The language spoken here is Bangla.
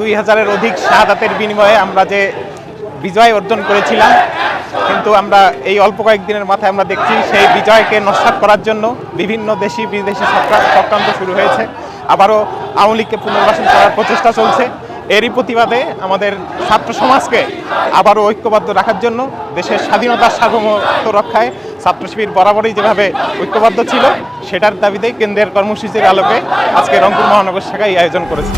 2000-এর অধিক শাহাদাতের বিনিময়ে আমরা যে বিজয় অর্জন করেছিলাম, কিন্তু আমরা এই অল্প কয়েকদিনের মাথায় আমরা দেখছি সেই বিজয়কে নস্যাৎ করার জন্য বিভিন্ন দেশি বিদেশি চক্রান্ত শুরু হয়েছে। আবারও আওয়ামী লীগকে পুনর্বাসন করার প্রচেষ্টা চলছে। এরই প্রতিবাদে আমাদের ছাত্র সমাজকে আবারও ঐক্যবদ্ধ রাখার জন্য দেশের স্বাধীনতার সার্বভৌমত্ব রক্ষায় ছাত্র শিবির বরাবরই যেভাবে ঐক্যবদ্ধ ছিল, সেটার দাবিতেই কেন্দ্রের কর্মসূচির আলোকে আজকে রংপুর মহানগর শাখা এই আয়োজন করেছে।